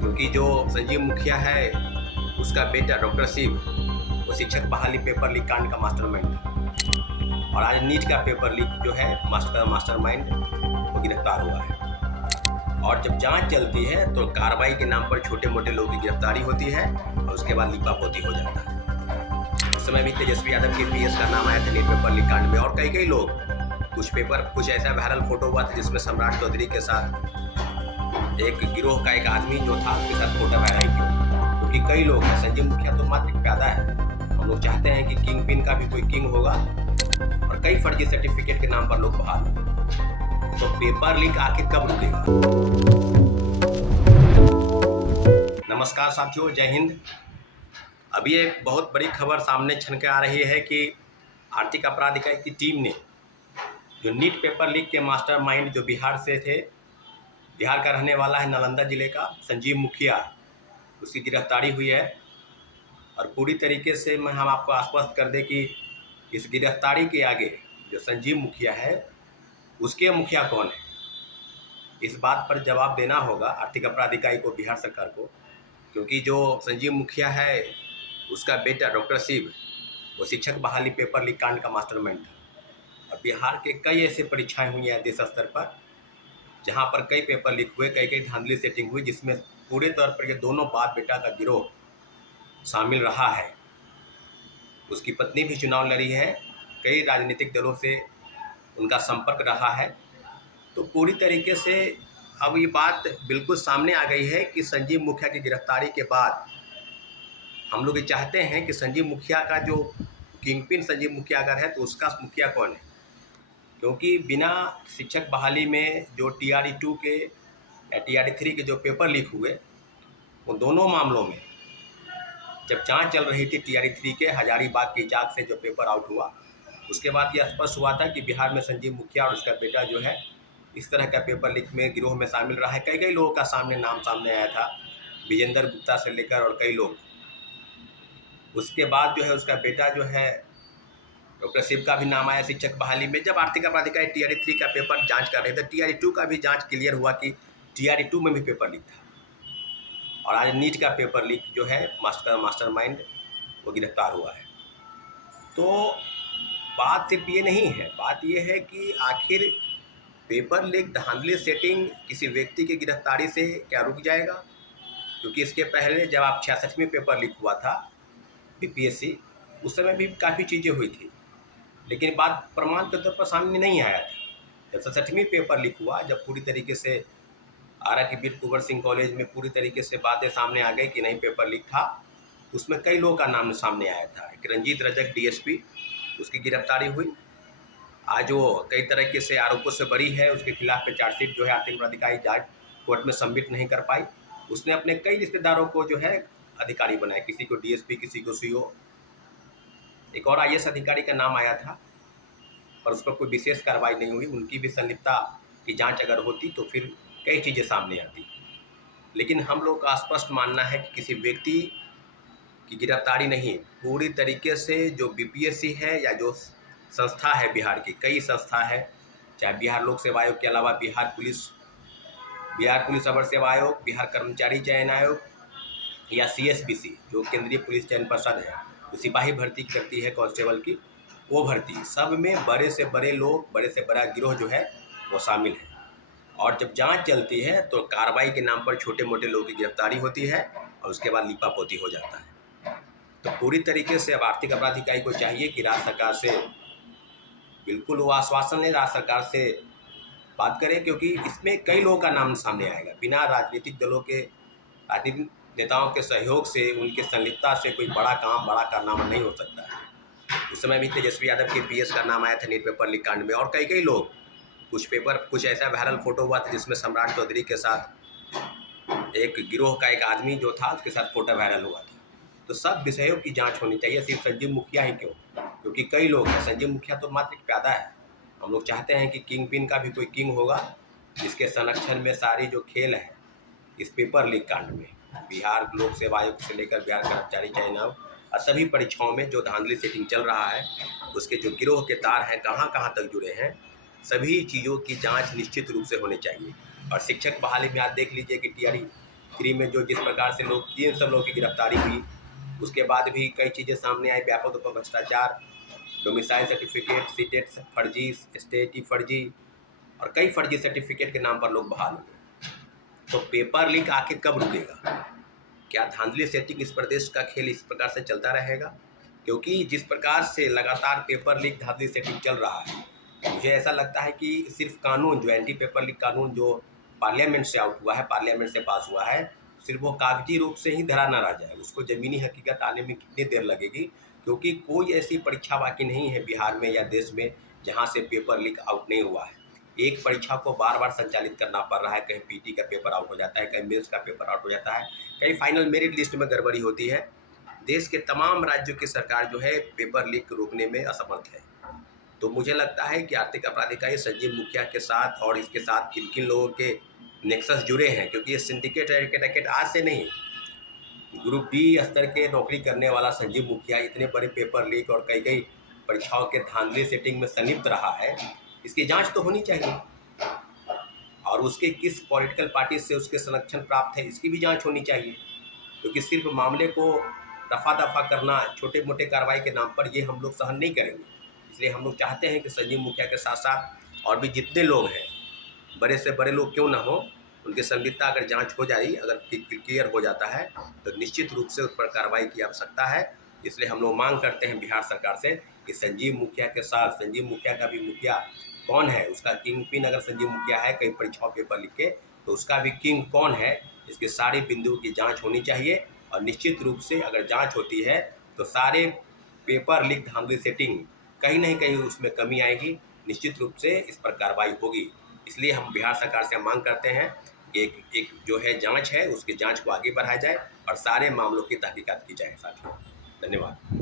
क्योंकि जो संजीव मुखिया है उसका बेटा डॉक्टर शिव वो शिक्षक बहाली पेपर लीक कांड का मास्टरमाइंड था और आज नीट का पेपर लीक जो है मास्टरमाइंड वो गिरफ्तार हुआ है। और जब जांच चलती है तो कार्रवाई के नाम पर छोटे मोटे लोगों की गिरफ्तारी होती है और उसके बाद लीपापोती हो जाता है। उस समय भी तेजस्वी यादव के पीएस का नाम आया था नीट पेपर लीक कांड में और कई लोग कुछ ऐसा वायरल फोटो हुआ था जिसमें सम्राट चौधरी के साथ एक गिरोह का एक आदमी जो था उसके साथ फोटो वायरल किया। क्योंकि कई लोग हैं, संजीव मुखिया तो मात्र एक प्यादा है। हम लोग चाहते हैं कि किंग पिन का भी कोई किंग होगा और कई फर्जी सर्टिफिकेट के नाम पर लोग बहाल होंगे। तो पेपर लीक आखिर कब रुकेगा? नमस्कार साथियों, जय हिंद। अभी एक बहुत बड़ी खबर सामने छन के आ रही है कि आर्थिक अपराध इकाई की टीम ने जो नीट पेपर लीक के मास्टरमाइंड जो बिहार से थे, बिहार का रहने वाला है नालंदा जिले का संजीव मुखिया, उसकी गिरफ्तारी हुई है। और पूरी तरीके से हम आपको आश्वस्त कर दें कि इस गिरफ्तारी के आगे जो संजीव मुखिया है उसके मुखिया कौन है, इस बात पर जवाब देना होगा आर्थिक अपराध इकाई को, बिहार सरकार को। क्योंकि जो संजीव मुखिया है उसका बेटा डॉक्टर शिव वो शिक्षक बहाली पेपर लीक कांड का मास्टरमाइंड था। और बिहार के कई ऐसे परीक्षाएं हुई हैं देश स्तर पर जहां पर कई पेपर लीक हुए, कई धांधली सेटिंग हुई, जिसमें पूरे तौर पर ये दोनों बाप बेटा का गिरोह शामिल रहा है। उसकी पत्नी भी चुनाव लड़ी है, कई राजनीतिक दलों से उनका संपर्क रहा है। तो पूरी तरीके से अब ये बात बिल्कुल सामने आ गई है कि संजीव मुखिया की गिरफ्तारी के बाद हम लोग ये चाहते हैं कि संजीव मुखिया का जो किंगपिन संजीव मुखिया अगर है तो उसका मुखिया कौन है। क्योंकि बिना शिक्षक बहाली में जो TRE-2 के या TRE-3 के जो पेपर लीक हुए, वो दोनों मामलों में जब जांच चल रही थी TRE-3 के हजारीबाग की जांच से जो पेपर आउट हुआ, उसके बाद यह स्पष्ट हुआ था कि बिहार में संजीव मुखिया और उसका बेटा जो है इस तरह का पेपर लीक में गिरोह में शामिल रहा है। कई लोगों का नाम सामने आया था, विजेंद्र गुप्ता से लेकर और कई लोग। उसके बाद जो है उसका बेटा जो है डॉक्टर शिव का भी नाम आया शिक्षक बहाली में। जब आर्थिक अपराध इकाई TRE-3 का पेपर जांच कर रहे थे, TRE-2 का भी जांच क्लियर हुआ कि TRE-2 में भी पेपर लीक था। और आज नीट का पेपर लीक जो है मास्टरमाइंड वो गिरफ्तार हुआ है। तो बात सिर्फ ये नहीं है, बात ये है कि आखिर पेपर लीक धांधली सेटिंग किसी व्यक्ति की गिरफ्तारी से क्या रुक जाएगा? क्योंकि इसके पहले जब आप 66वें पेपर लीक हुआ था BPSC, उस समय भी काफ़ी चीज़ें हुई थी, लेकिन बात प्रमाण के तौर पर सामने नहीं आया था। जब 67वें पेपर लीक हुआ, जब पूरी तरीके से आरा के वीर कुंवर सिंह कॉलेज में पूरी तरीके से बातें सामने आ गई कि नहीं पेपर लीक था, उसमें कई लोगों का नाम सामने आया था। एक रंजीत रजक DSP, उसकी गिरफ्तारी हुई। आज वो कई तरीके से आरोपों से बरी है, उसके खिलाफ पे चार्जशीट जो है आर्थिक अपराध इकाई जांच कोर्ट में सबमिट नहीं कर पाई। उसने अपने कई रिश्तेदारों को जो है अधिकारी बनाया, किसी को DSP, किसी को CO, एक और IAS अधिकारी का नाम आया था, पर उस पर कोई विशेष कार्रवाई नहीं हुई। उनकी भी संलिप्तता की जांच अगर होती तो फिर कई चीज़ें सामने आती। लेकिन हम लोग का स्पष्ट मानना है कि किसी व्यक्ति की गिरफ्तारी नहीं, पूरी तरीके से जो BPSC है या जो संस्था है, बिहार की कई संस्था है, चाहे बिहार लोक सेवा आयोग के अलावा बिहार पुलिस अवर सेवा आयोग, बिहार कर्मचारी चयन आयोग या CSBC जो केंद्रीय पुलिस चयन परिषद है, जो सिपाही भर्ती करती है कांस्टेबल की, वो भर्ती, सब में बड़े से बड़े लोग, बड़े से बड़ा गिरोह जो है वो शामिल है। और जब जांच चलती है तो कार्रवाई के नाम पर छोटे मोटे लोगों की गिरफ्तारी होती है और उसके बाद लीपापोती हो जाता है। तो पूरी तरीके से अब आर्थिक अपराध इकाई को चाहिए कि राज्य सरकार से बिल्कुल वो आश्वासन ले, राज्य सरकार से बात करें, क्योंकि इसमें कई लोगों का नाम सामने आएगा। बिना राजनीतिक दलों के, राजनीतिक नेताओं के सहयोग से, उनके संलिप्तता से कोई बड़ा कारनामा नहीं हो सकता है। उस समय भी तेजस्वी यादव के पीएस का नाम आया था नीट पेपर लीक कांड में और कई लोग कुछ ऐसा वायरल फोटो हुआ था जिसमें सम्राट चौधरी के साथ एक गिरोह का एक आदमी जो था उसके साथ फोटो वायरल हुआ था। तो सब विषयों की जांच होनी चाहिए, सिर्फ संजीव मुखिया ही क्यों? क्योंकि कई लोग हैं, संजीव मुखिया तो मात्र एक प्यादा है। हम लोग चाहते हैं कि किंग पिन का भी कोई किंग होगा, जिसके संरक्षण में सारी जो खेल है इस पेपर लीक कांड में, बिहार लोक सेवा आयोग से लेकर बिहार कर्मचारी चयन आयोग और सभी परीक्षाओं में जो धांधली सेटिंग चल रहा है, उसके जो गिरोह के तार हैं कहाँ तक जुड़े हैं, सभी चीज़ों की जांच निश्चित रूप से होनी चाहिए। और शिक्षक बहाली में आज देख लीजिए कि बिक्री में जो जिस प्रकार से लोग किए, सब लोगों की गिरफ्तारी हुई। उसके बाद भी कई चीज़ें सामने आई, व्यापक रूप में भ्रष्टाचार, डोमिसाइल सर्टिफिकेट, सीटेट फर्जी, स्टेटी फर्जी और कई फर्जी सर्टिफिकेट के नाम पर लोग बहाल हुए। तो पेपर लीक आखिर कब रुकेगा? क्या धांधली सेटिंग इस प्रदेश का खेल इस प्रकार से चलता रहेगा? क्योंकि जिस प्रकार से लगातार पेपर लीक धांधली सेटिंग चल रहा है, मुझे ऐसा लगता है कि सिर्फ कानून, जो एंटी पेपर लीक कानून जो पार्लियामेंट से आउट हुआ है, पार्लियामेंट से पास हुआ है, सिर्फ वो कागजी रूप से ही धरा न रह जाए, उसको ज़मीनी हकीकत आने में कितनी देर लगेगी? क्योंकि कोई ऐसी परीक्षा बाकी नहीं है बिहार में या देश में जहाँ से पेपर लीक आउट नहीं हुआ है। एक परीक्षा को बार बार संचालित करना पड़ रहा है, कहीं पीटी का पेपर आउट हो जाता है, कहीं मेंस का पेपर आउट हो जाता है, कहीं फाइनल मेरिट लिस्ट में गड़बड़ी होती है। देश के तमाम राज्यों की सरकार जो है पेपर लीक रोकने में असमर्थ है। तो मुझे लगता है कि आर्थिक अपराध इकाई संजीव मुखिया के साथ और इसके साथ किन किन लोगों के नेक्सस जुड़े हैं, क्योंकि ये सिंडिकेट रैकेट आज से नहीं, ग्रुप डी स्तर के नौकरी करने वाला संजीव मुखिया इतने बड़े पेपर लीक और कई कई परीक्षाओं के धांधली सेटिंग में संलिप्त रहा है, इसकी जांच तो होनी चाहिए। और उसके किस पॉलिटिकल पार्टी से उसके संरक्षण प्राप्त है, इसकी भी जांच होनी चाहिए। क्योंकि सिर्फ मामले को दफ़ा दफ़ा करना छोटे मोटे कार्रवाई के नाम पर ये हम लोग सहन नहीं करेंगे। इसलिए हम लोग चाहते हैं कि संजीव मुखिया के साथ साथ और भी जितने लोग हैं, बड़े से बड़े लोग क्यों ना हो, उनकी संलिप्तता अगर जांच हो जाए, अगर क्लियर हो जाता है तो निश्चित रूप से उस पर कार्रवाई की आवश्यकता है। इसलिए हम लोग मांग करते हैं बिहार सरकार से कि संजीव मुखिया के साथ, संजीव मुखिया का भी मुखिया कौन है, उसका किंग पिन अगर संजीव मुखिया है कई परीक्षाओं पेपर लिख के, तो उसका भी किंग कौन है, इसके सारे बिंदुओं की जांच होनी चाहिए। और निश्चित रूप से अगर जांच होती है तो सारे पेपर लीक धांधली सेटिंग कहीं ना कहीं उसमें कमी आएगी, निश्चित रूप से इस पर कार्रवाई होगी। इसलिए हम बिहार सरकार से मांग करते हैं कि एक जो है जांच है, उसकी जांच को आगे बढ़ाया जाए और सारे मामलों की तहकीकात की जाए। साथियों, धन्यवाद।